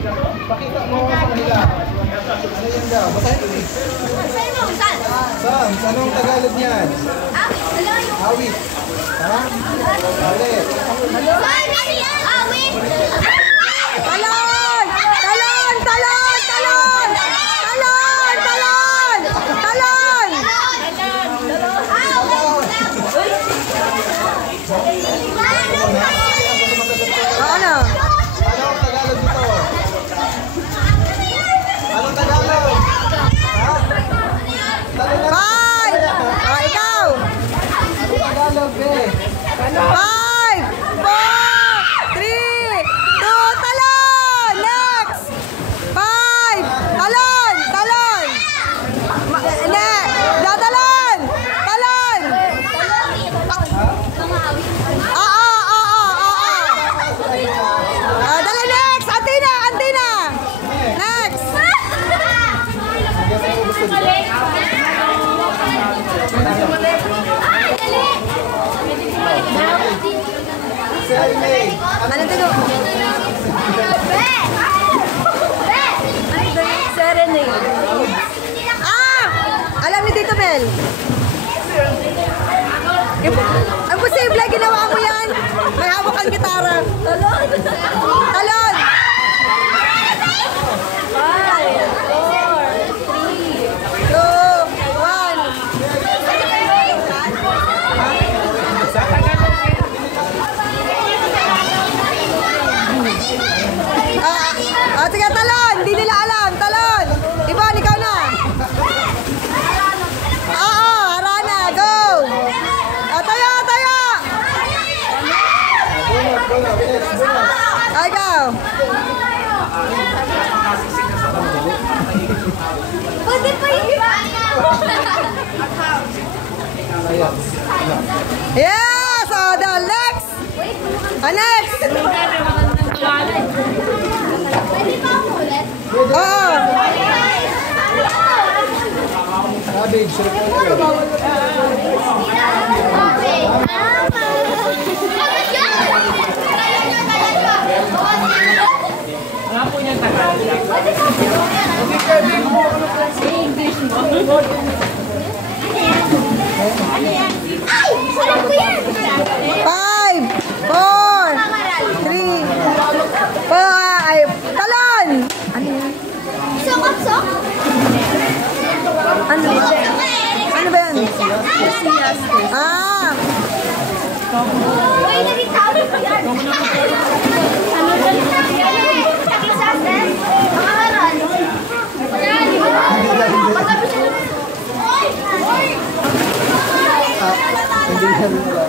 Pakita mo sa kanila. Ano yan daw? Basahin mo. Basahin mo, saan? Saan? Anong Tagalog niyan? Awit. Awit. Ha? Ulit. Awit. Talon! Talon! Talon! Talon! Talon! Talon! Talon! Ano? Anong Tagalog dito? Anong Tagalog? Ha? Five! Ikaw! Anong Tagalog, eh? 5, 4, 3, 2, talon! Next! 5, talon! Talon! Dadalon! Talon! Dala next! Antina! Antina! Next! Ano ito? Serenade. Alam ni Tito Mel. Ang posible, ginawa mo yan. May hawak ang gitara. Talon. Talon. 5, 4, 3, 2, 1. Sige, talon! Hindi nila alam. Talon! Ibon, ikaw na. Harana. Go! Tayo, tayo! Ikaw. Pwede pa yun. Yes! The next! Next! Pwede pa ulit? Oo! Cabbage. Wala po niyan Tagalog. English mo. Ay! Alam ko yan! 5, 4, 3, 5. Talon! Ano yan? Sok-sok? Ano ba? Ano ba yan? Uy, naging tawag ko yan. Ano ba yan? Sakisasas? Mga haran. Pagkabi siya naman. Uy! Uy! Hindi yan wala.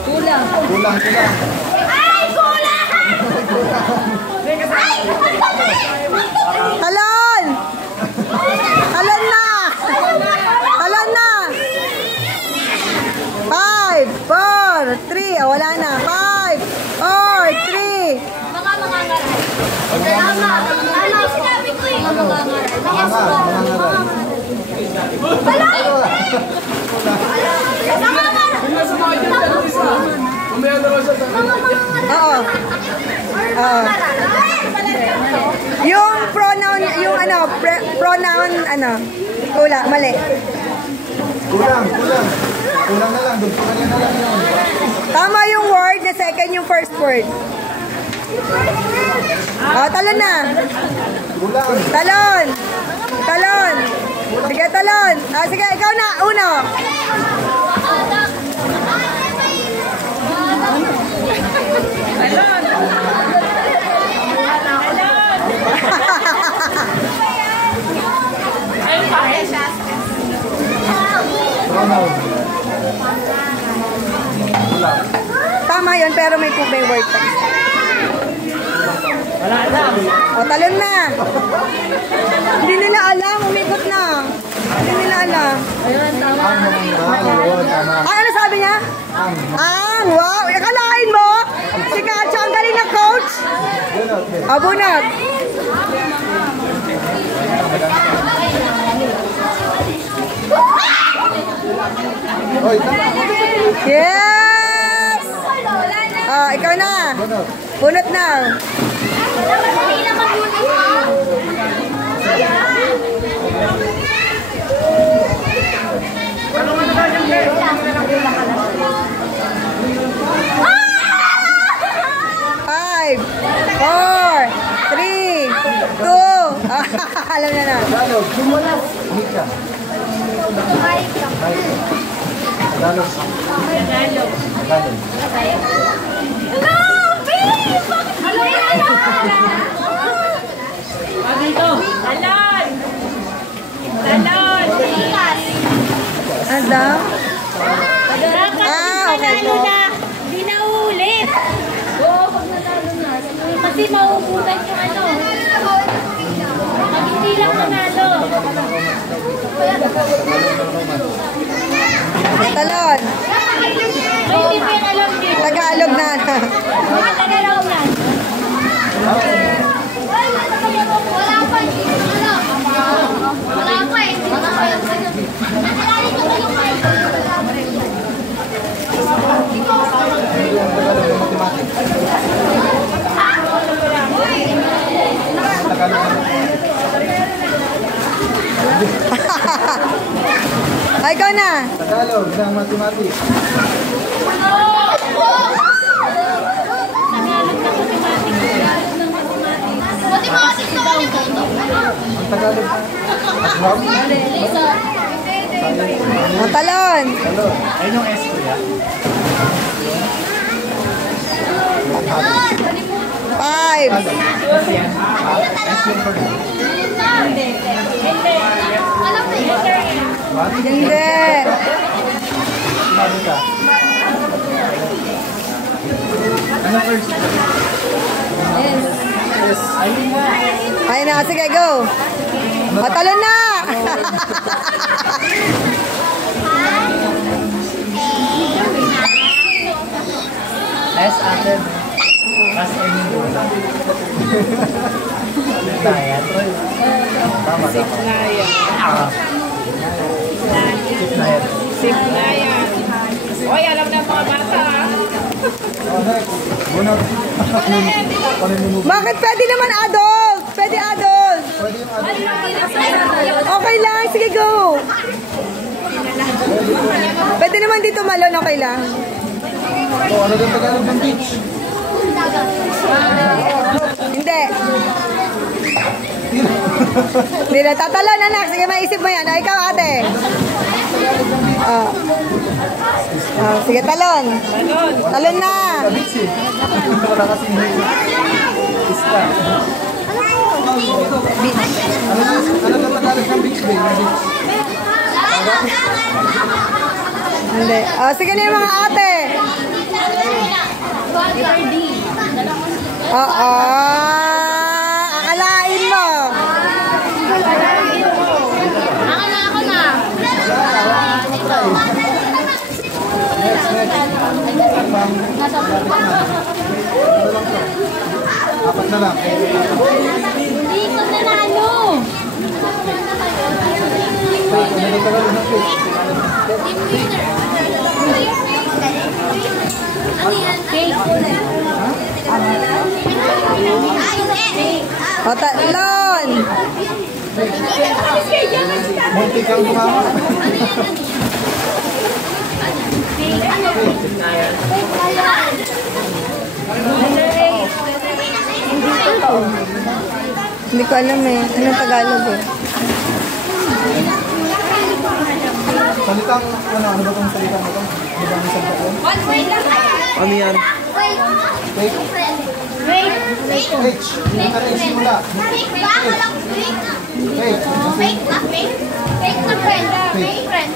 Kulang. Kulang. Ay! Kulang! Ay! Talon! Talon na! Talon na! 5, 4, 3. Wala na. 5, 4, 3. Mga ngaral. Tama. Ano sinabi ko eh? Mga ngaral. Oo. Yung pronoun, yung pronoun, kulang, mali. Kulang. Kulang na lang. Dugtungan na lang yun. Tama yung word na second yung first word. Talon na. Kulang. Talon. Talon. Sige, talon. Sige, ikaw na. Uno. Talon. Tama yun, pero may word pa. Wala lang. Talon na. Hindi nila alam. Umikot na. Hindi nila alam. Ayun, tama. Ano sabi niya? Ang. Wow. Akalain mo? Si Katja, ang galing na coach. Bunot. Hoy, tama. Yes! Ikaw na. Bunot. Bunot na. Madali lang magbunot, ha? Five, four, three, two. Alam na na. Tagalog. Mika. Tagalog. Tagalog. No, babe! Ano yan? Dito. Talon! Talon! Ano? Dapat Okay panalo po. na, di na uulit. Oo, pag natalo na. Kasi mauubutan yung ano. Pag hindi lang nanalo. Talon. May hindi pa yung alam din. Tagalog na. Mga Tagalog na. Wala pa. Wala pa eh. Nakalali ko ba yung mic? Ay, ikaw na. Tagalog ng mathematics. Mathematics na ulit ito. Ang Tagalog. Aswam. Talon. Talon. Ayun yung S ko yan. Five. S yung first. Alam mo yun? Hindi. Sinabi ka. Ano first? Yes. Ay na, sige, go. Talon na. S after. Last M yung Kaya, Troy. Tama, tama. Sipnaya. Simplaya. Oy, alam na mga bata, ha? Oh, next. Bunot. Ano yung move? Bakit pwede naman adult? Pwede adult. Pwede yung ano? Okay lang, sige, go. Pwede naman dito malon, okay lang. Oh, ano yung Tagalog ng beach? Hindi. Hindi na. Tatalon, anak. Sige, maisip mo yan. Ikaw, ate. Sige, talon. Talon na. Beach eh. Wala kasi isla. Ano yung Tagalog ng beach ba? Yung beach. Hindi. Sige na yung mga ate. Akalain mo. Ako na. Apat na lang. Hindi ko nanalo. Ano yung Tagalog ng beach? Talon. Munti kang kumama. Hindi ko alam eh. Anong Tagalog eh? Salitang, ano ba itong salitang ito? Ano ba ang salita ko? Ano yan? Wait. Fake? Wait. H. Hindi ka rin simula. Fake ba? Walang fake. Fake. Fake na fake? Fake na friend. Fake friend.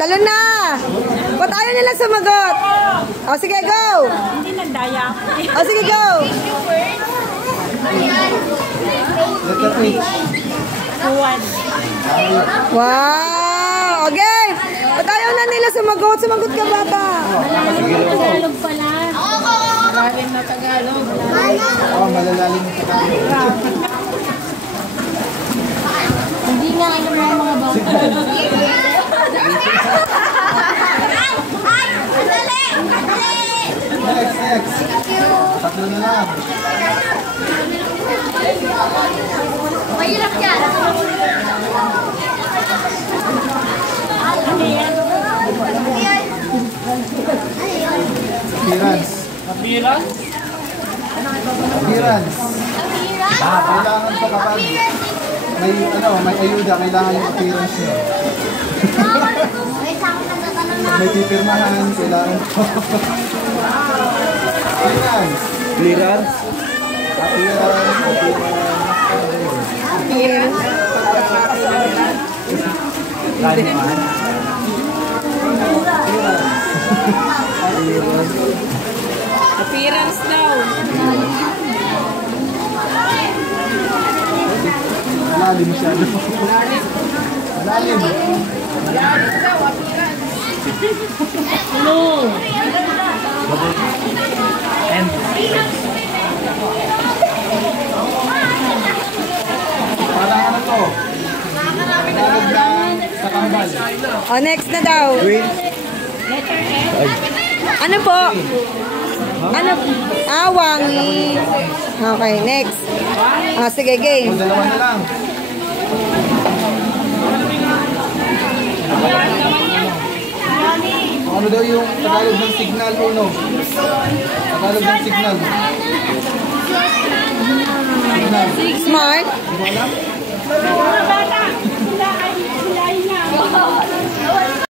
Talon na. Ba't ayaw nila sumagot? Sige, go. Hindi nagdaya. Sige, go. Letter H. Kuwan. Wow. Okay. Ba't ayaw na nila sumagot? Sumagot ka, bata. Tagalog pala. Galing na Tagalog. Oh, malalalim yung Tagalog. Hindi Pinainom mo yung mga bata. Next. Tatlo na lang. Mahirap yan. Appearance. Kailangan to kapag may ayuda, kailangan yung appearance nyo. May pipirmahan, kailangan to. Appearance. Appearance daw. Malalim masyado. Malalim. Appearance daw, appearance. No. Parang ano to? Sa kambal. Oh, next na daw. Ano po? Ano? Wangi. Okay, next. Sige, game. Dalawa na lang. Ano daw yung Tagalog ng signal, Uno? Tagalog ng signal. Smart. Hindi mo alam?